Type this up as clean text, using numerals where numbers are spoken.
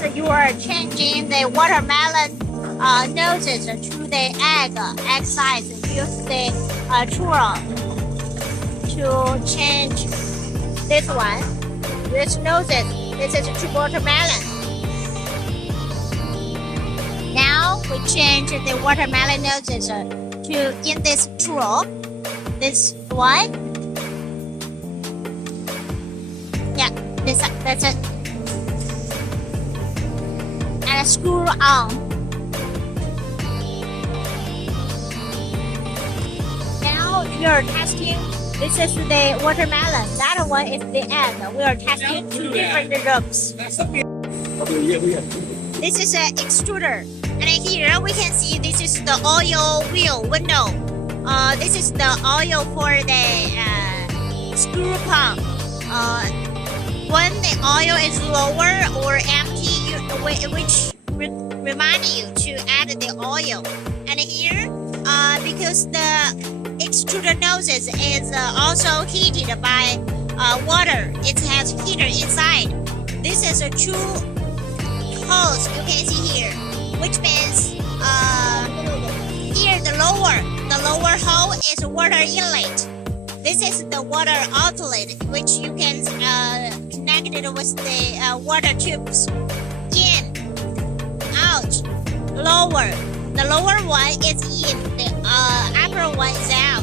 as you are changing the watermelon noses to the egg size, use the tool to change this one. This noses, this is to watermelon. Now we change the watermelon noses to in this tool. This one. Yeah, that's it. And screw on. Now we are testing. This is the watermelon. That one is the egg. We are testing two different rooms. This is an extruder. And here we can see this is the oil wheel window. This is the oil for the screw pump. When the oil is lower or empty, which remind you to add the oil. And here, because the extruder noses is also heated by water, it has heater inside. This is a two holes you can see here, which means here the lower hole is water inlet. This is the water outlet, which you can connect it with the water tubes. In, out, lower. The lower one is in, the upper one is out.